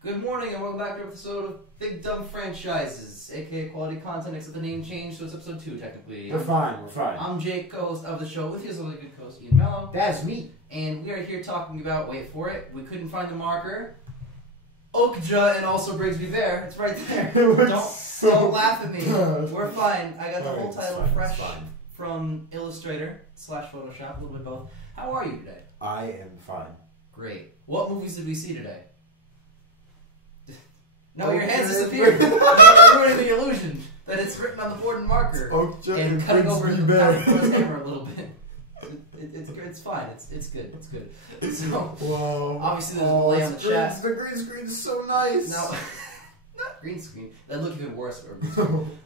Good morning and welcome back to an episode of Big Dumb Franchises, aka quality content, except the name changed, so it's episode 2 technically. We're fine. I'm Jake, co-host of the show, with his other good co-host Ian Mello. That's me. And we are here talking about, wait for it, we couldn't find the marker, Okja and also Brigsby there. It's right there. Don't laugh at me. We're fine. I got the whole title fresh from Illustrator / Photoshop, a little bit both. How are you today? I am fine. Great. What movies did we see today? No, your hands disappeared. You're ruining the illusion that it's written on the board in marker and cutting over the hammer a little bit. It's fine. It's good. It's good. So, whoa. Obviously, there's a delay on the chat. The green screen is so nice. Now, not green screen. That'd look even worse.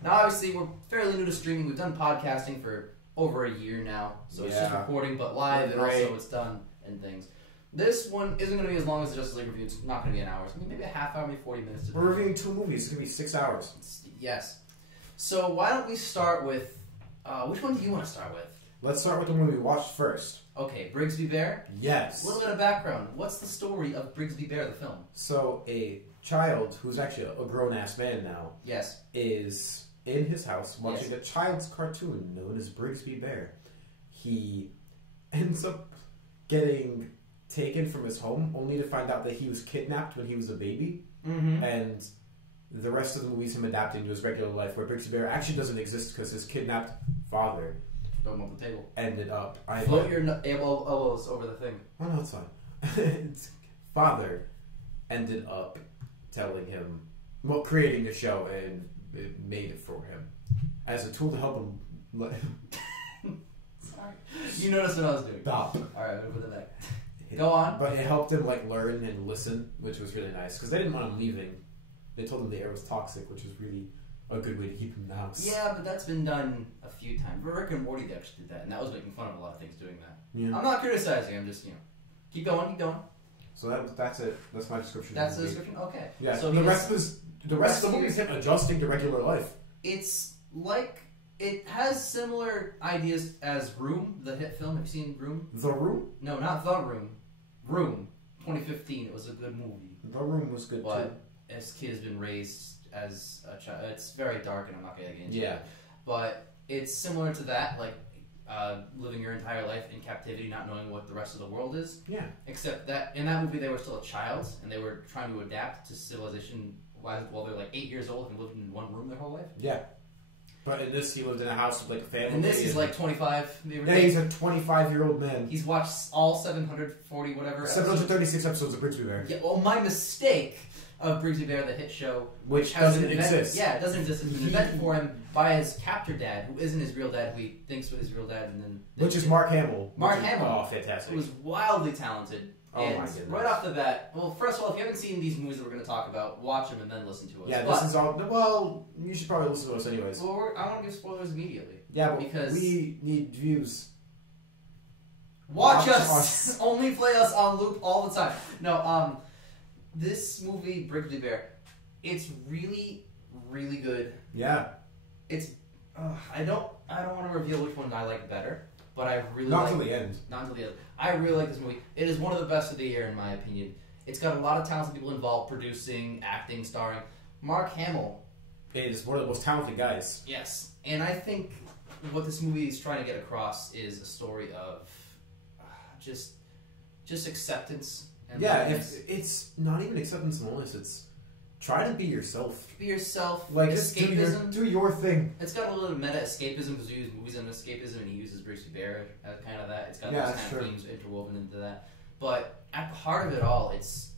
Now, obviously, we're fairly new to streaming. We've done podcasting for over a year now, so it's just recording, but live, and also it's done and things. This one isn't going to be as long as the Justice League review. It's not going to be an hour. It's going to be maybe a half hour, maybe 40 minutes. We're reviewing 2 movies. It's going to be 6 hours. Yes. So why don't we start with... which one do you want to start with? Let's start with the one we watched first. Okay, Brigsby Bear? Yes. A little bit of background. What's the story of Brigsby Bear, the film? So, a child, who's actually a grown-ass man now, is in his house watching a child's cartoon known as Brigsby Bear. He ends up getting taken from his home, only to find out that he was kidnapped when he was a baby, and the rest of the movie is him adapting to his regular life, where Brigsby Bear actually doesn't exist because his kidnapped father Don't the table. ended up... Float your elbows over the thing. Oh, no, it's fine. His father ended up telling him, well, creating a show, and it made it for him as a tool to help him... Sorry. You noticed what I was doing. Stop. Alright, over the neck. Go on. But it helped him learn and listen, which was really nice because they didn't want him leaving. They told him the air was toxic, which was really a good way to keep him in the house. Yeah, but that's been done a few times. Rick and Morty actually did that, and that was making fun of a lot of things doing that. Yeah. I'm not criticizing. I'm just keep going, keep going. So that's it. That's my description. That's the description. Okay. Yeah. So the rest of the movie is him adjusting to regular life. It's like. It has similar ideas as Room, the hit film. Have you seen Room? The Room? No, not The Room. Room, 2015. It was a good movie. The Room was good too. But this kid has been raised as a child. It's very dark, and I'm not going to get into it. But it's similar to that, living your entire life in captivity, not knowing what the rest of the world is. Yeah. Except that in that movie, they were still a child, and they were trying to adapt to civilization while they're 8 years old and lived in one room their whole life. Yeah. But in this, he lived in a house with a family. And this is 25. Yeah, he's a 25-year-old man. He's watched all 740 whatever. 736 episodes of Brigsby Bear. Yeah. Well, my mistake of Brigsby Bear, the hit show, which doesn't exist. Yeah, it doesn't exist. It's been invented for him by his captor dad, who isn't his real dad, who he thinks was his real dad, and then which is Mark Hamill. Mark Hamill. Oh, fantastic! Who was wildly talented. Oh and my goodness! Right off the bat, well, first of all, if you haven't seen these movies that we're going to talk about, watch them and then listen to us. Yeah, this is all. Well, you should probably listen to us anyways. Well, I want to give spoilers immediately. Yeah, because we need views. Watch us. Only play us on loop all the time. No, this movie, Brigsby Bear, it's really, really good. Yeah. It's. I don't want to reveal which one I like better, but I really not until the end. Not until the end. I really like this movie. It is one of the best of the year, in my opinion. It's got a lot of talented people involved, producing, acting, starring. Mark Hamill is one of the most talented guys. Yes, and I think what this movie is trying to get across is a story of just acceptance. And it's not even acceptance and loneliness. It's try to be yourself. Be yourself. Escapism. Do your thing. It's got a little bit of meta escapism because we use movies on escapism, and he uses Brigsby Bear as kind of that. It's got those kind of themes interwoven into that. But at the heart of it all, it's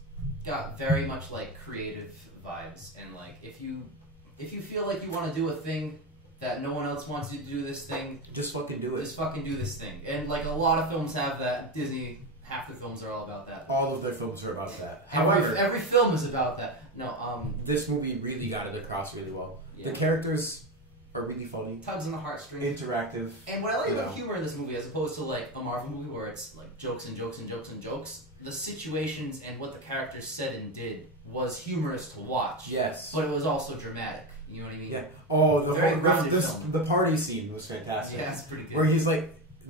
got very much creative vibes, and if you feel like you want to do a thing that no one else wants you to do this thing, just fucking do it. Just fucking do this thing. And a lot of films have that. Disney, half the films are all about that. All of their films are about that. However, every film is about that. No, this movie really got it across really well. Yeah. The characters are really funny. Tugs on the heartstrings. Interactive. And what I like about humor in this movie, as opposed to a Marvel movie where it's jokes and jokes and jokes and jokes, the situations and what the characters said and did was humorous to watch. Yes. But it was also dramatic. You know what I mean? Yeah. Oh, the party scene was fantastic. Yeah, it's pretty good. Where he's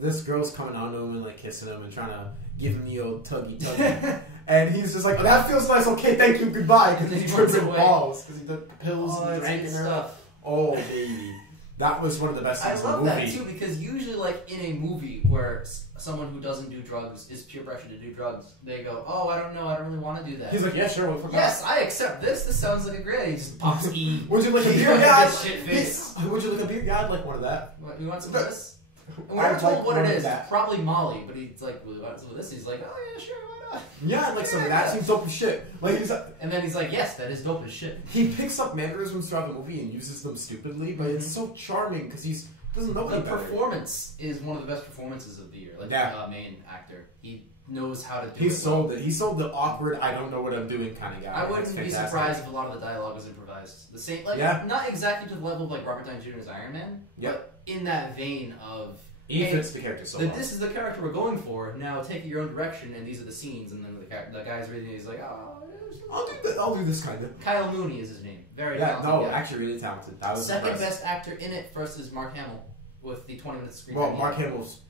this girl's coming on to him and like kissing him and trying to give him the old tuggy. And he's just like, oh, that feels nice, okay, thank you, goodbye. Because he tripping balls. Because he took pills and drank in her. Stuff. Oh, baby. That was one of the best things in the movie. I love that, too, because usually, like, in a movie where someone who doesn't do drugs is peer pressured to do drugs, they go, oh, I don't know, I don't really want to do that. He's like, yeah, sure, we'll forget. Yes, I accept this. This sounds like a great idea. He just pops E. Would you like a beer? Yeah, would you like a beer? Yeah, I'd like one of that. What, you want some of this? And we're not told what it is. Probably Molly, but he's like, well, what's this? He's like, oh, yeah, sure, why not? Yeah, I'd like some of that. Seems dope as shit. Like, and then he's like, yes, that is dope as shit. He picks up mannerisms throughout the movie and uses them stupidly, but it's so charming because he doesn't know any better. The performance is one of the best performances of the year. Like, the main actor. He knows how to do it. He sold it. He sold the awkward, I don't know what I'm doing kind of guy. I wouldn't be surprised if a lot of the dialogue was improvised. The same, like, not exactly to the level of like Robert Downey Jr. as Iron Man, but in that vein of, he fits the character so well. This is the character we're going for. Now take it your own direction, and these are the scenes. And then the guy's reading it. He's like, oh, I'll do this kind of. Kyle Mooney is his name. Very talented. Actually, really talented. That was second best actor in it versus Mark Hamill with the 20 minutes screen. Well, Mark Hamill's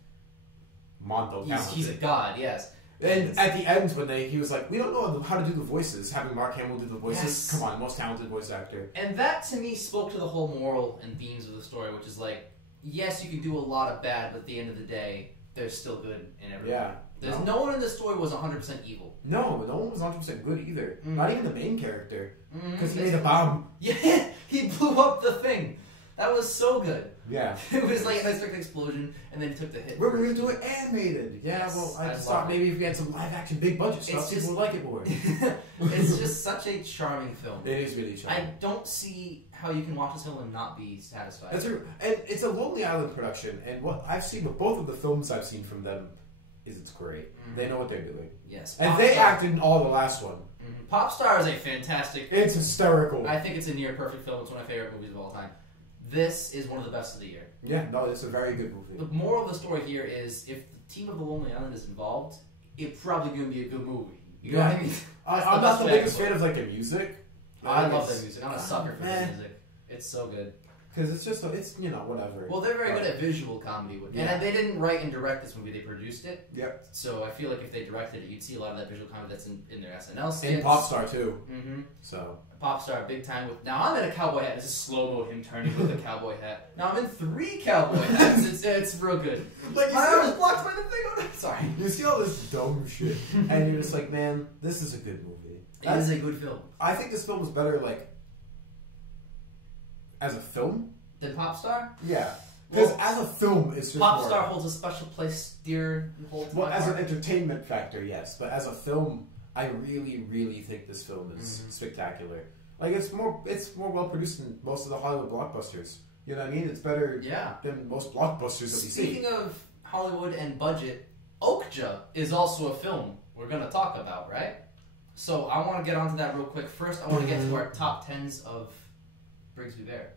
Monto. He's a god, yes. And at the end, when he was like, we don't know how to do the voices, having Mark Hamill do the voices. Yes. Come on, most talented voice actor. And that to me spoke to the whole moral and themes of the story, which is like, yes, you can do a lot of bad, but at the end of the day, there's still good in everyone. Yeah. There's no one in this story was 100% evil. No, no one was 100% good either. Not even the main character. Because he made a bomb. Yeah, he blew up the thing. That was so good. Yeah. It was like an unexpected explosion, and then he took the hit. We're going to do it animated. Yeah, yes, well, I just thought maybe if we had some live action, big budget stuff, people would like it more. It's just such a charming film. It is really charming. I don't see how you can watch this film and not be satisfied. That's true. And it's a Lonely Island production, and what I've seen with both of the films I've seen from them is it's great. They know what they're doing. Yes. And they acted in all the last one. Popstar is a fantastic... It's hysterical. I think it's a near perfect film. It's one of my favorite movies of all time. This is one of the best of the year. Yeah, no, it's a very good movie. The moral of the story here is if the team of the Lonely Island is involved, it's probably going to be a good movie. You know what I mean? I'm not the biggest fan of like the music. I love the music. I'm a sucker for the music. It's so good. Because it's just, it's, you know, whatever. Well, they're very good at visual comedy. And they didn't write and direct this movie, they produced it. Yep. So I feel like if they directed it, you'd see a lot of that visual comedy that's in their SNL skits. In Popstar, too. Mm-hmm. So. Popstar, big time with... Now, I'm in a cowboy hat. This is slow-mo, him turning with a cowboy hat. Now, I'm in 3 cowboy hats. It's real good. Like, my arm is blocked by the thing. Sorry. You see all this dumb shit, and you're just like, man, this is a good movie. It is a good film. I think this film is better, like, as a film. Than Popstar? Yeah. Because as a film, it's just Popstar holds a special place dear whole time. Well, as an entertainment factor, yes. But as a film, I really, really think this film is spectacular. Like, it's more well produced than most of the Hollywood blockbusters. You know what I mean? It's better than most blockbusters that we see. Speaking of Hollywood and budget, Okja is also a film we're going to talk about, right? So I want to get onto that real quick. First, I want to get to our top 10s of Brigsby Bear.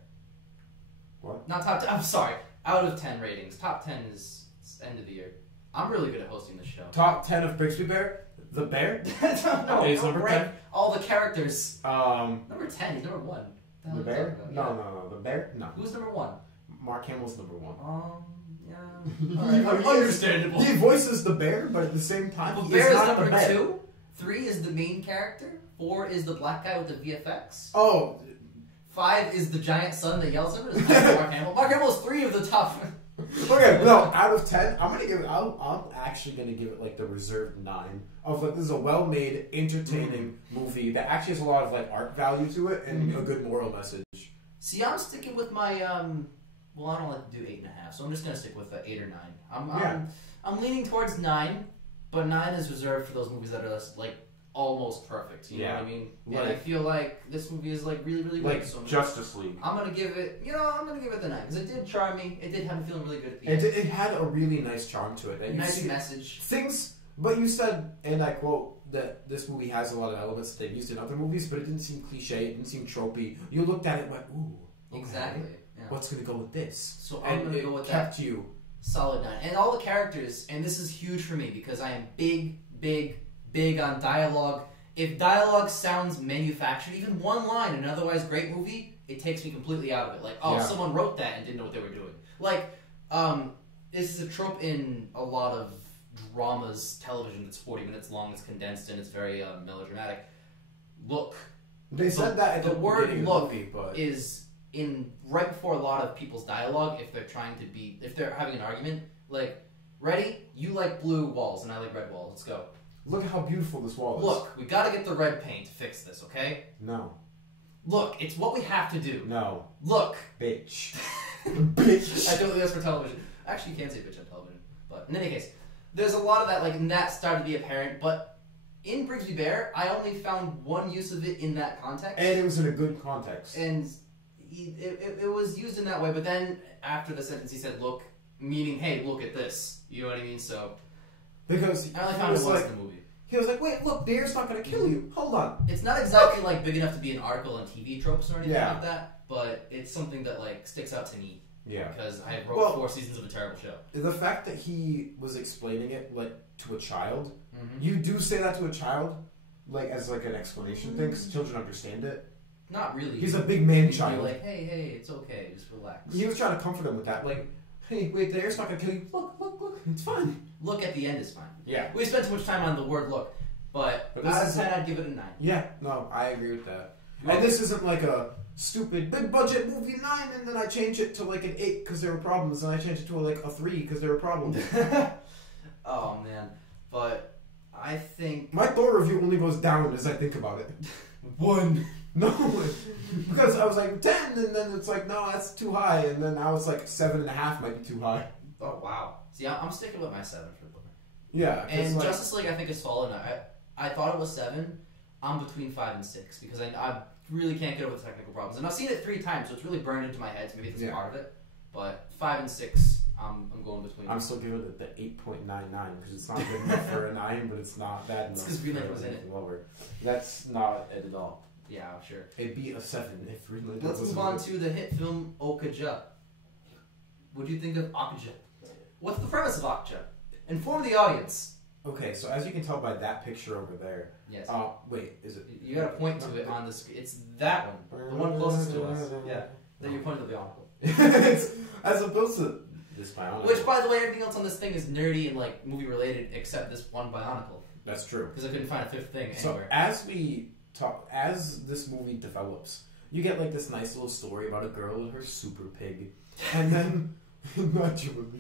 What? Not top 10. I'm sorry. Out of 10 ratings. Top 10 is end of the year. I'm really good at hosting this show. Top 10 of Brigsby Bear? The bear? No, is number 10? All the characters. Number 10. He's number 1. The bear? No. The bear? No. Who's number 1? Mark Hamill's number 1. Yeah. Alright, understandable. He voices the bear, but at the same time, the bear is number 2. 3 is the main character. 4 is the black guy with the VFX. Oh. 5 is the giant son that yells at him. Mark Hamill. Mark Hamill is 3 of the top. Okay, no. Out of 10, I'm actually gonna give it like the reserved 9. Of like, this is a well-made, entertaining movie that actually has a lot of like art value to it and a good moral message. See, I'm sticking with my well, I don't like to do 8.5, so I'm just gonna stick with 8 or 9. I'm leaning towards 9, but 9 is reserved for those movies that are like almost perfect. You know what I mean? Like, and I feel like this movie is like really, really good. Like so Justice League. I'm gonna give it. I'm gonna give it the 9 because it did charm me. It did have me feeling really good at the end. It had a really nice charm to it. And nice message. But you said, and I quote, that this movie has a lot of elements that they've used in other movies, but it didn't seem cliche. It didn't seem tropey. You looked at it and went, ooh. Okay, exactly. Yeah. What's gonna go with this? So I'm gonna go with that. Kept you solid 9, and all the characters. And this is huge for me because I am big on dialogue. If dialogue sounds manufactured, even one line in an otherwise great movie, it takes me completely out of it. Like, someone wrote that and didn't know what they were doing. Like, this is a trope in a lot of dramas, television that's 40 minutes long, it's condensed, and it's very melodramatic. Look. They said that the word look is in right before a lot of people's dialogue if they're having an argument, like, ready? You like blue walls and I like red walls. Let's go. Look at how beautiful this wall is. Look, we gotta get the red paint to fix this, okay? No. Look, it's what we have to do. No. Look. Bitch. Bitch. I don't think that's for television. Actually, you can say bitch on television. But in any case, there's a lot of that, like, and that started to be apparent, but in Brigsby Bear, I only found one use of it in that context. And it was in a good context. And it was used in that way, but then after the sentence he said, look, meaning, hey, look at this. You know what I mean? So... Because I only found it once in the movie. He was like, wait, look, Bear's not going to kill you. Hold on. It's not exactly, like, big enough to be an article on TV tropes or anything like that, but it's something that, like, sticks out to me. Yeah. Because I wrote 4 seasons of a terrible show. The fact that he was explaining it, like, to a child, you do say that to a child, like, as, like, an explanation thing, because children understand it. Not really. He's a big man child. Like, hey, it's okay, just relax. He was trying to comfort him with that, like, hey, wait, the air's not going to kill you. Look, it's fine. Look at the end is fine. Yeah. We spent too much time on the word look, but out of 10, I'd give it a 9. Yeah, no, I agree with that. And this isn't like a stupid big budget movie 9 and then I change it to like an 8 because there were problems and I change it to like a 3 because there were problems. Oh man, but I think my Thor review only goes down as I think about it. 1. No, because I was like 10 and then it's like no, that's too high, and then now it's like 7.5 might be too high. Oh wow. See, I'm sticking with my 7 for Thor. Yeah, and like, Justice League I think is solid. I thought it was 7. I'm between 5 and 6 because I really can't get over the technical problems, and I've seen it 3 times, so it's really burned into my head. So maybe that's part of it. But 5 and 6, I'm going between. I'm still giving it the 8.99 because it's not good enough for a 9, but it's not bad enough. It's because Green Lantern was in it. Lower. That's not it at all. Yeah, sure. It'd be a 7 if Green Lantern. Let's move on to the hit film Okja. What do you think of Okja? What's the premise of Okja? Inform the audience. Okay, so as you can tell by that picture over there. Yes. Wait, is it? You gotta point to it on the screen. It's that one. The one closest to us. Yeah. That you're pointing to the bionicle. As opposed to this bionicle. Which, by the way, everything else on this thing is nerdy and like movie related except this one bionicle. That's true. Because I couldn't find a 5th thing anywhere. So as this movie develops, you get like this nice little story about a girl and her super pig, and then not you.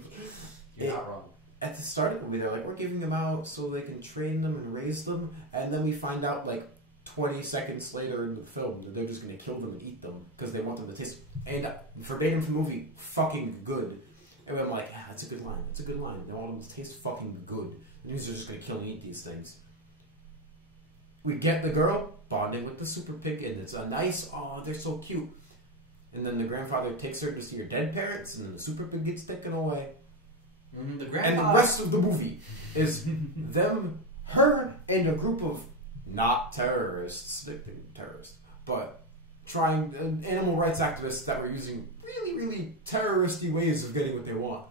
You're not wrong. At the start of the movie, they're like, we're giving them out so they can train them and raise them, and then we find out like 20 seconds later in the film that they're just going to kill them and eat them because they want them to taste. And verbatim from the movie, fucking good. And I'm like, that's a good line. That's a good line. They want them to taste fucking good. And these are just going to kill and eat these things. We get the girl bonding with the super pig, and it's a nice, oh, they're so cute. And then the grandfather takes her to see her dead parents, and then the super pig gets taken away. Mm-hmm. And the rest of the movie is them, her, and a group of not terrorists, but trying animal rights activists that were using really, really terroristy ways of getting what they want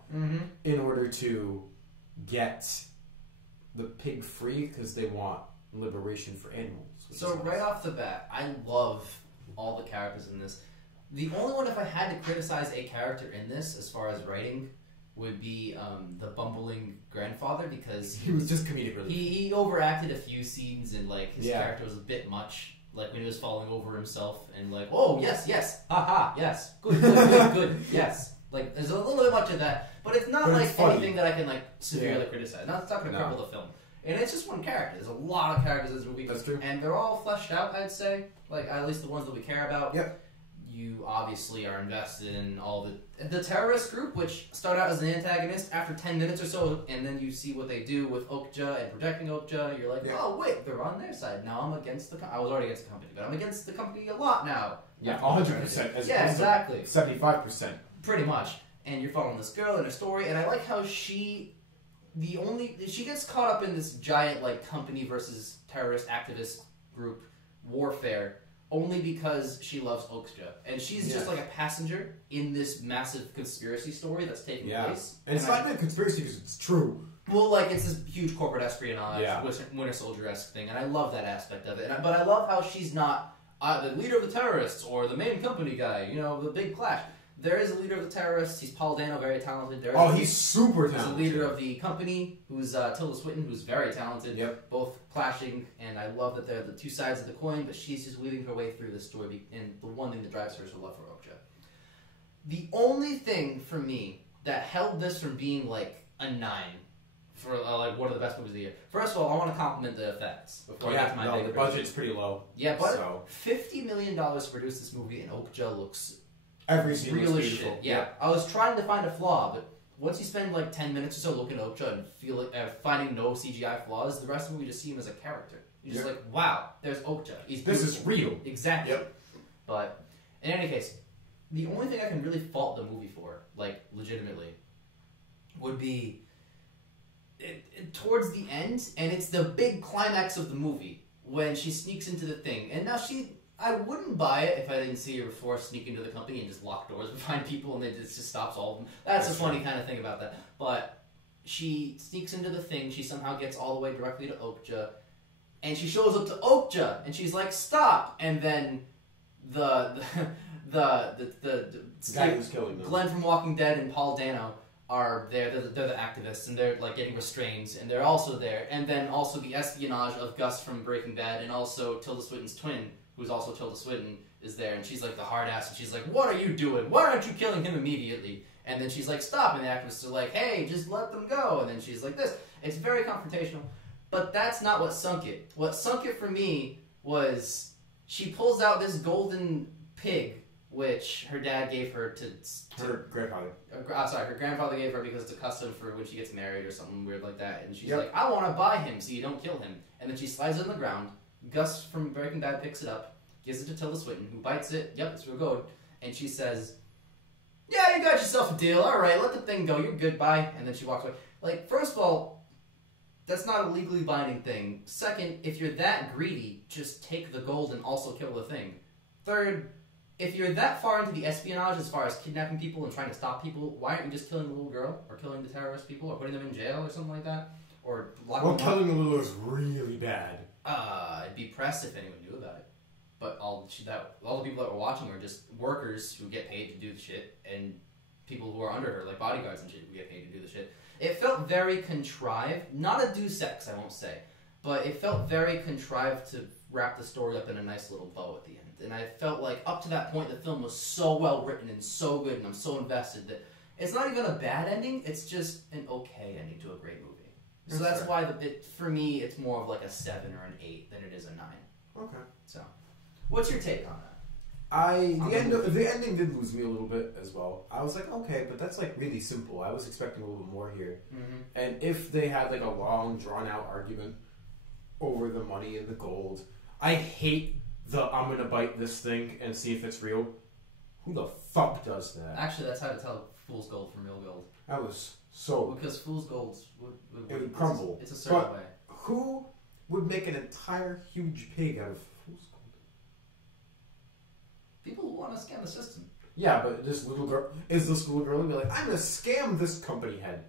in order to get the pig free because they want liberation for animals. So right off the bat, I love all the characters in this. The only one, if I had to criticize a character in this as far as writing, would be the bumbling grandfather, because he was just comedic relief. He overacted a few scenes, and like his character was a bit much. Like when he was falling over himself and like, oh yes, haha, yes, good, yes. Like there's a little bit much of that, but it's not like anything that I can like severely criticize. Not going to cripple the film. And it's just one character. There's a lot of characters in this movie. That's true. And they're all fleshed out, I'd say. Like, at least the ones that we care about. Yep. You obviously are invested in all the terrorist group, which start out as an antagonist after 10 minutes or so, and then you see what they do with Okja and protecting Okja. You're like, oh, wait, they're on their side. Now I'm against the I was already against the company, but I'm against the company a lot now. Yeah, 100%. Yeah, exactly. 75%. Pretty much. And you're following this girl and her story, and I like how she gets caught up in this giant like company versus terrorist activist group warfare only because she loves Okja, and she's just like a passenger in this massive conspiracy story that's taking place. And it's not even a conspiracy because it's true. Well, like it's this huge corporate espionage, Winter Soldier-esque thing, and I love that aspect of it. But I love how she's not the leader of the terrorists or the main company guy, you know, the big clash. There is a leader of the terrorists. He's Paul Dano, very talented. He's super talented. There's a leader of the company, who's Tilda Swinton, who's very talented. Yep. Both clashing, and I love that they're the two sides of the coin, but she's just weaving her way through this story, and the one thing that drives her is her love for Okja. The only thing for me that held this from being like a 9 for like one of the best movies of the year. First of all, I want to compliment the effects before I get to my big the budget's pretty low. Yeah, but $50 million to produce this movie, and Okja looks every scene real looks as beautiful. shit. Yeah, I was trying to find a flaw, but once you spend like 10 minutes or so looking at Okja and finding no CGI flaws, the rest of the movie just see him as a character. You're just like, wow, there's Okja. This is real. Exactly. Yep. But in any case, the only thing I can really fault the movie for, like legitimately, would be towards the end, and it's the big climax of the movie when she sneaks into the thing. And now I wouldn't buy it if I didn't see her before sneak into the company and just lock doors behind people and it just stops all of them. That's a funny kind of thing about that. But she sneaks into the thing, she somehow gets all the way directly to Okja, and she shows up to Okja, and she's like, stop! And then the guy who's killing them, Glenn from Walking Dead and Paul Dano, are there. They're the activists, and they're like getting restrained, and they're also there. And then also the espionage of Gus from Breaking Bad, and also Tilda Swinton's twin, who's also Tilda Swinton, is there, and she's like the hard ass, and she's like, what are you doing? Why aren't you killing him immediately? And then she's like, stop, and the activists are like, hey, just let them go. And then she's like this. It's very confrontational, but that's not what sunk it. What sunk it for me was she pulls out this golden pig, which her dad gave her to her grandfather. Her grandfather gave her because it's a custom for when she gets married or something weird like that. And she's like, I want to buy him so you don't kill him. And then she slides it on the ground. Gus from Breaking Bad picks it up, gives it to Tilda Swinton, who bites it. Yep, it's real gold. And she says, yeah, you got yourself a deal. All right, let the thing go. You're good. Bye. And then she walks away. Like, first of all, that's not a legally binding thing. Second, if you're that greedy, just take the gold and also kill the thing. Third, if you're that far into the espionage as far as kidnapping people and trying to stop people, why aren't you just killing the little girl? Or killing the terrorist people? Or putting them in jail or something like that? Or locking them up? Killing the little girl is really bad. I'd be pressed if anyone knew about it. But all the people that were watching were just workers who get paid to do the shit, and people who are under her, like bodyguards and shit, who get paid to do the shit. It felt very contrived. Not a deus ex, I won't say. But it felt very contrived to wrap the story up in a nice little bow at the end. And I felt like up to that point the film was so well written and so good, and I'm so invested that it's not even a bad ending, it's just an okay ending to a great movie. So that's why for me it's more of like a 7 or an 8 than it is a 9. Okay. So, what's your take on that? The ending did lose me a little bit as well. I was like, okay, but that's like really simple. I was expecting a little bit more here. Mm-hmm. And if they had like a long, drawn out argument over the money and the gold, I hate I'm gonna bite this thing and see if it's real. Who the fuck does that? Actually, that's how to tell fool's gold from real gold. That was so... Because fool's gold would crumble. It's a certain way. Who would make an entire huge pig out of fool's gold? People who want to scam the system. Yeah, but this little girl would be like, I'm gonna scam this company head.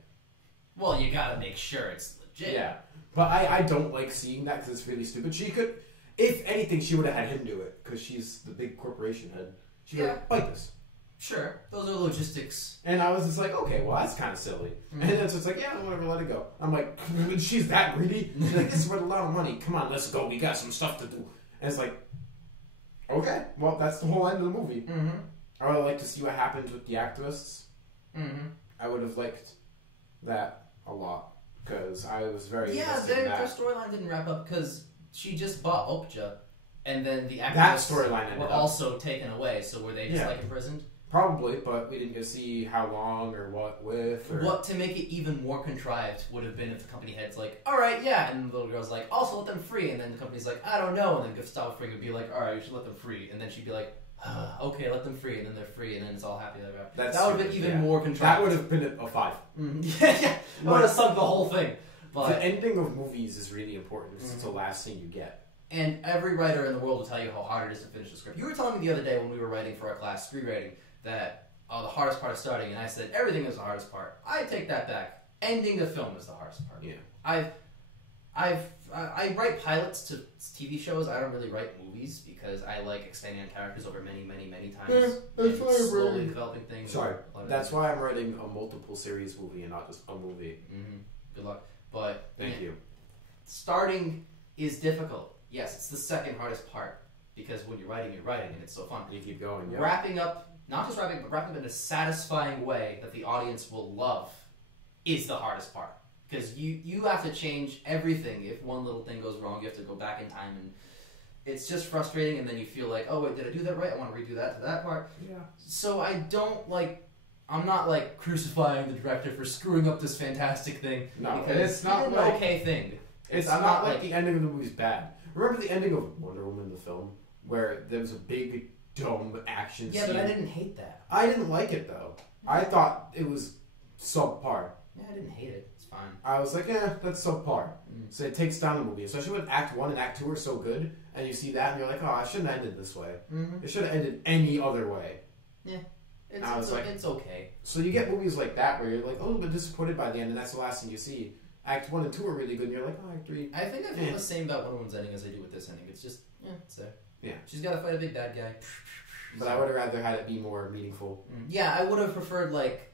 Well, you gotta make sure it's legit. Yeah, but I don't like seeing that because it's really stupid. She could... If anything, she would have had him do it, because she's the big corporation head. She would have bite this. Sure, those are logistics. And I was just like, okay, well, that's kind of silly. Mm-hmm. And then so it's like, yeah, whatever, let it go. I'm like, she's that greedy? She's like, this is worth a lot of money. Come on, let's go. We got some stuff to do. And it's like, okay, well, that's the whole end of the movie. Mm-hmm. I would like to see what happens with the activists. Mm-hmm. I would have liked that a lot, because I was very invested in that. Their storyline didn't wrap up, because... She just bought Okja, and then the that activists storyline were also taken away. So were they just like imprisoned? Probably, but we didn't get to see how long or what with. Or... What to make it even more contrived would have been if the company head's like, all right, yeah, and the little girl's like, also let them free, and then the company's like, I don't know, and then Gustavo Fring would be like, all right, you should let them free, and then she'd be like, okay, let them free, and then they're free, and then it's all happy. That would have been even more contrived. That would have been a 5. Mm-hmm. yeah, that would have sunk the whole thing. But the ending of movies is really important because it's the last thing you get. And every writer in the world will tell you how hard it is to finish the script. You were telling me the other day when we were writing for our class, screenwriting, that the hardest part is starting, and I said everything is the hardest part. I take that back. Ending the film is the hardest part. Yeah. I write pilots to TV shows. I don't really write movies because I like expanding on characters over many times. Yeah, that's why I'm slowly developing things. Sorry, that's why I'm writing a multiple series movie and not just a movie. Mm-hmm. Good luck. But thank you. Starting is difficult. Yes, it's the second hardest part because when you're writing, and it's so fun. You keep going. Yeah. Wrapping up, not just wrapping, but wrapping up in a satisfying way that the audience will love is the hardest part. Because you have to change everything. If one little thing goes wrong, you have to go back in time, and it's just frustrating. And then you feel like, oh wait, did I do that right? I want to redo that to that part. Yeah. So I'm not like crucifying the director for screwing up this fantastic thing. No, because it's not an like okay thing. It's not like the ending of the movie's bad. Remember the ending of Wonder Woman, the film, where there was a big dumb action scene? Yeah, but I didn't hate that. I didn't like it though. I thought it was subpar. Yeah, I didn't hate it. It's fine. I was like, that's subpar. So it takes down the movie, especially when Act 1 and Act 2 are so good, and you see that and you're like, oh, I shouldn't have ended this way. It should have ended any other way. Yeah. It's okay. So you get movies like that where you're like a little bit disappointed by the end, and that's the last thing you see. Act 1 and 2 are really good, and you're like, oh, Act 3. I think I feel the same about Wonder Woman's ending as I do with this ending. It's just, it's there. Yeah. She's got to fight a big bad guy. But I would have rather had it be more meaningful. Yeah, I would have preferred, like...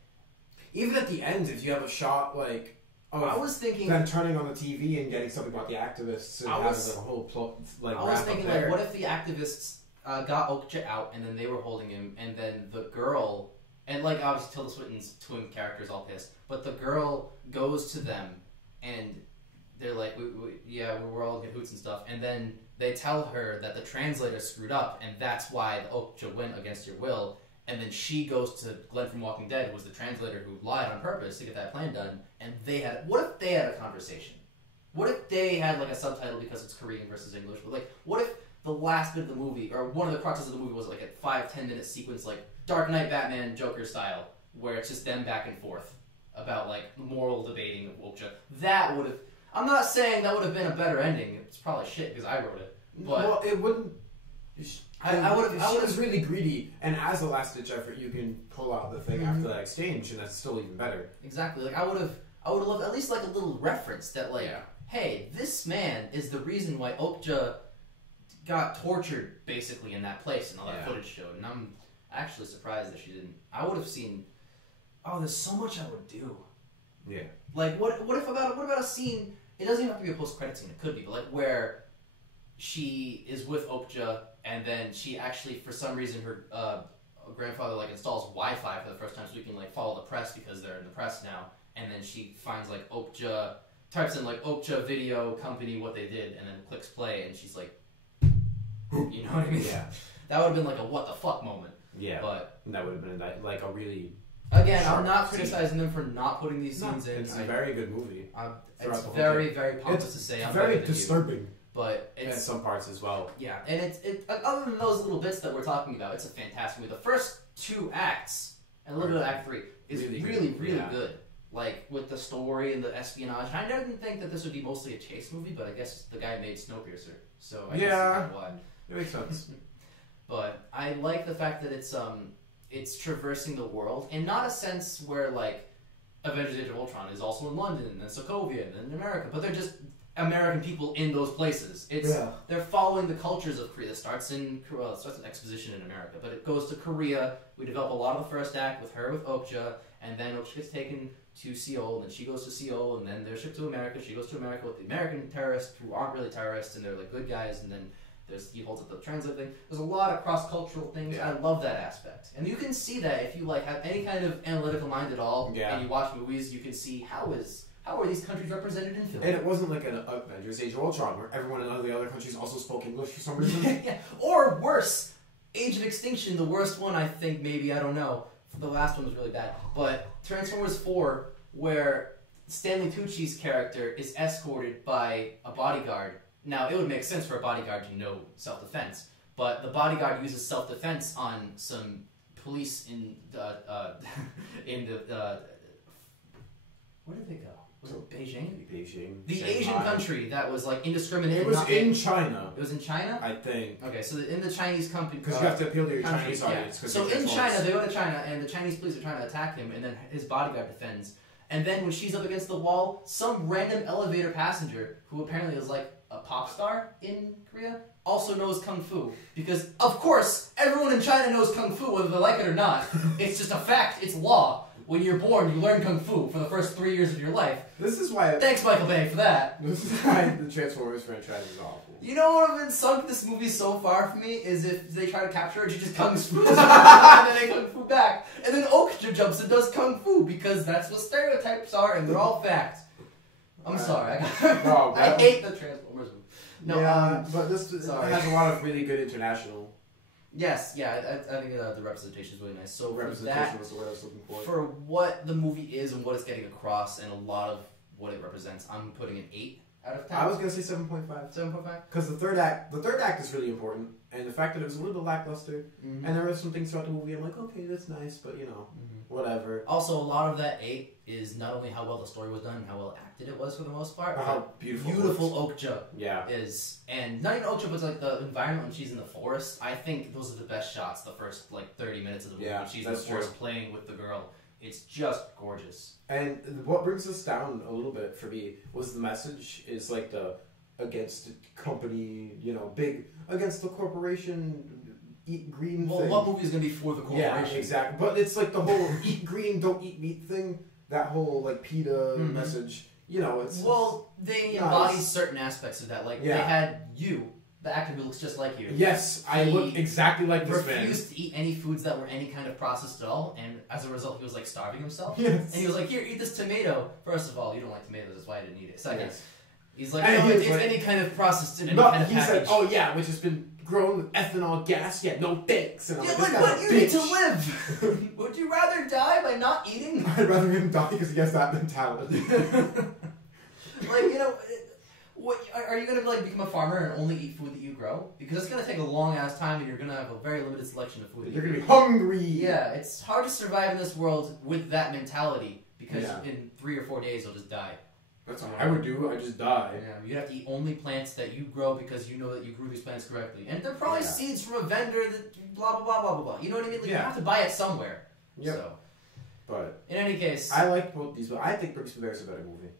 Even at the end, if you have a shot, like... I was thinking... Them turning on the TV and getting something about the activists and having like, a whole plot, like, I was thinking, like, what if the activists got Okja out, and then they were holding him, and then the girl... And, like, obviously Tilda Swinton's twin character's all pissed, but the girl goes to them, and they're like, we're all in cahoots and stuff, and then they tell her that the translator screwed up, and that's why the Okja went against your will, and then she goes to Glenn from Walking Dead, who was the translator who lied on purpose to get that plan done, and what if they had a conversation? What if they had, like, a subtitle because it's Korean versus English, but, like, what if the last bit of the movie, or one of the cruxes of the movie was, like, a 5-10 minute sequence, like, Dark Knight, Batman, Joker style, where it's just them back and forth about, like, moral debating of Okja. That would have... I'm not saying that would have been a better ending. It's probably shit because I wrote it. But well, it wouldn't... I would have... She was really greedy, and as a last-ditch effort, you can pull out the thing after that exchange, and that's still even better. Exactly. Like, I would have loved at least, like, a little reference that, like, hey, this man is the reason why Okja got tortured, basically, in that place, and all that footage showed. And I'm actually surprised that she didn't... I would have seen... Oh, there's so much I would do. Yeah. Like, what about a scene... It doesn't even have to be a post-credit scene. It could be, but, like, where she is with Okja, and then she actually, for some reason, her grandfather, like, installs Wi-Fi for the first time so we can, like, follow the press because they're in the press now. And then she finds, like, Okja... Types in, like, Okja Video Company, what they did, and then clicks play, and she's like... You know what I mean? Yeah. That would have been, like, a what the fuck moment. Yeah. But... That would have been, like, a really... Again, I'm not criticizing them for not putting these scenes in. It's a very good movie. It's very, very pompous to say. It's very disturbing. But it's... in some parts as well. Yeah, and it's other than those little bits that we're talking about, it's a fantastic movie. The first 2 acts, and a little bit of Act 3, is really good. Like, with the story and the espionage. I didn't think that this would be mostly a chase movie, but I guess the guy made Snowpiercer. So I guess that's why. It makes sense. But I like the fact that it's traversing the world, in not a sense where, like, Avengers Age of Ultron is also in London, and then Sokovia, and then in America, but they're just American people in those places. They're following the cultures of Korea. It starts in exposition in America, but it goes to Korea. We develop a lot of the first act with her, with Okja, and then Okja gets taken to Seoul, and then she goes to Seoul, and then they're shipped to America. She goes to America with the American terrorists who aren't really terrorists, and they're, like, good guys, and then he holds up the translate thing. There's a lot of cross-cultural things. I love that aspect. And you can see that if you, like, have any kind of analytical mind at all, and you watch movies, you can see how are these countries represented in film. And it wasn't like an Avengers Age of Ultron, where everyone in all the other countries also spoke English for some reason. Yeah. Or worse, Age of Extinction, the worst one, I think, maybe, I don't know. The last one was really bad. But Transformers 4, where Stanley Tucci's character is escorted by a bodyguard. Now, it would make sense for a bodyguard to know self-defense, but the bodyguard uses self-defense on some police in the where did they go? Was it Beijing? Beijing. The Asian country that was, like, indiscriminate. It was in China. It was in China? I think. Okay, so in the Chinese company... Because you have to appeal to your Chinese audience. So in China, they go to China, and the Chinese police are trying to attack him, and then his bodyguard defends. And then when she's up against the wall, some random elevator passenger, who apparently is like a pop star in Korea, also knows Kung Fu. Because, of course, everyone in China knows Kung Fu, whether they like it or not. It's just a fact. It's law. When you're born, you learn Kung Fu for the first 3 years of your life. This is why... Thanks, Michael Bay, for that. This is why the Transformers franchise is awful. You know what would have been sunk this movie so far for me is if they try to capture her, she just Kung Fu, and then they Kung Fu back. And then Okja jumps and does Kung Fu, because that's what stereotypes are, and they're all facts. I'm sorry. I hate the Transformers movie. No, yeah, but this has a lot of really good international... Yes, yeah, I think the representation is really nice. So representation was the word I was looking for. For what the movie is and what it's getting across, and a lot of what it represents, I'm putting an 8 out of 10. I was gonna say 7.5. 7.5. Because the third act is really important, and the fact that it was a little bit lackluster, and there were some things throughout the movie I'm like, okay, that's nice, but you know, whatever. Also, a lot of that 8 is not only how well the story was done and how well acted it was for the most part, but how beautiful Okja is, and not even Okja, but like the environment when she's in the forest. I think those are the best shots. The first like 30 minutes of the movie when she's in the forest playing with the girl. It's just gorgeous. And what brings us down a little bit for me was the message is like the against the company, you know, big against the corporation, eat green thing. What movie is going to be for the corporation? Yeah, exactly. But it's like the whole eat green, don't eat meat thing. That whole like PETA message. You know, it's... Well, they embody certain aspects of that. Like, they had you. The actor who looks just like you. Yes, I look exactly like this man. He refused to eat any foods that were any kind of processed at all, and as a result, he was like starving himself. Yes. And he was like, "Here, eat this tomato." First of all, you don't like tomatoes, that's why I didn't eat it. Second, he's like, "No, it's any kind of processed in any kind of package." He said, "Oh yeah, which has been grown with ethanol gas. Yeah, no thanks." And I'm like, "But you need to live. Would you rather die by not eating?" I'd rather him die because he has that mentality. Like, you know. What, are you going to like become a farmer and only eat food that you grow? Because it's going to take a long ass time and you're going to have a very limited selection of food. You're going to be hungry! Yeah, it's hard to survive in this world with that mentality because in 3 or 4 days you'll just die. That's what I would do, I just die. Yeah, you'd have to eat only plants that you grow because you know that you grew these plants correctly. And they're probably seeds from a vendor that blah blah blah blah blah blah. You know what I mean? Like, you have to buy it somewhere. Yep. So, but in any case... I like both these, but I think Brigsby Bear is a better movie.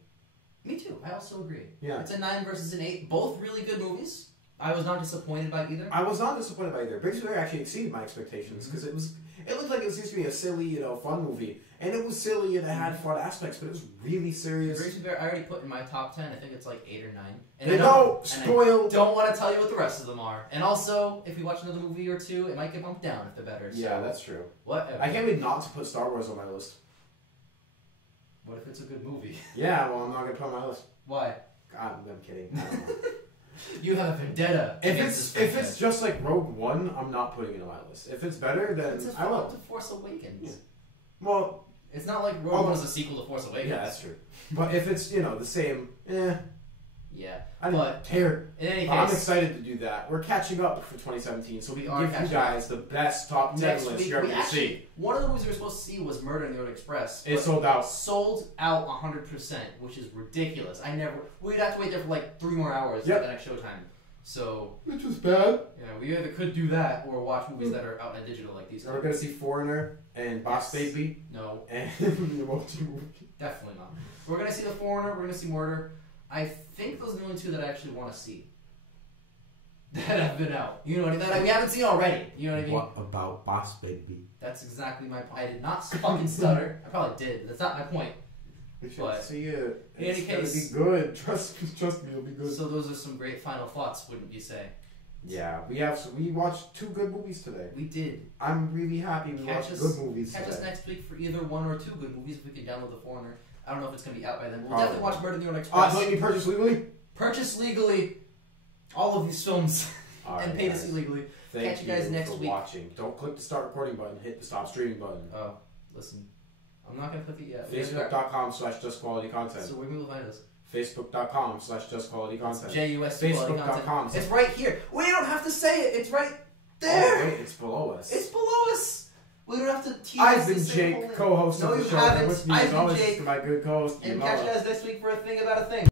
Me too. I also agree. Yeah. It's a 9 versus an 8. Both really good movies. I was not disappointed by either. I was not disappointed by either. Brigsby Bear actually exceeded my expectations because it looked like it was supposed to be a silly, you know, fun movie. And it was silly and it had fun aspects, but it was really serious. Brigsby Bear I already put in my top 10. I think it's like 8 or 9. And spoiled. I don't want to tell you what the rest of them are. And also, if we watch another movie or two, it might get bumped down if they're better. So. Yeah, that's true. Whatever. I can't believe not to put Star Wars on my list. What if it's a good movie? Yeah, well, I'm not going to put it on my list. Why? God, I'm kidding. I don't know. You have a vendetta. If it's just like Rogue One, I'm not putting it on my list. If it's better, then I will. It's Force Awakens. Yeah. Well, it's not like Rogue One is a sequel to Force Awakens. Yeah, that's true. But if it's, you know, the same, yeah. I don't care. In any case, I'm excited to do that. We're catching up for 2017, so we can give you guys the best top 10 list you're ever going to see. One of the movies we were supposed to see was Murder in the Orient Express. It sold out. Sold out 100%, which is ridiculous. We'd have to wait there for like 3 more hours for the next showtime. So, which was bad. Yeah, we either could do that or watch movies that are out in digital like these. We're going to see Foreigner and Boss Baby. No. And definitely not. We're going to see The Foreigner. We're going to see Murder. I think those are the only 2 that I actually want to see. That have been out. You know what I mean? That we haven't seen already. You know what I mean? What about Boss Baby? That's exactly my point. I did not fucking stutter. I probably did, but that's not my point. We should see it. In any case, it'll be good. Trust me, it'll be good. So those are some great final thoughts, wouldn't you say? Yeah, we watched 2 good movies today. We did. I'm really happy we watched good movies today. Catch us next week for either 1 or 2 good movies if we can download The Foreigner. I don't know if it's going to be out by then. We'll definitely watch Murder in the Orient Express. Don't you purchase legally? Purchase legally all of these films and pay to see legally. Catch you guys next week. Watching. Don't click the start recording button. Hit the stop streaming button. Oh, listen. I'm not going to click it yet. Facebook.com/justqualitycontent. So where will you find us? Facebook.com/justqualitycontent. Facebook.com. It's right here. We don't have to say it. It's right there. Oh, wait, it's below us. It's below us. We don't have to tease. I've been Jake, co-host of the show. I've with me as been always, Jake. My good co-host. And catch you guys next week for a thing about a thing.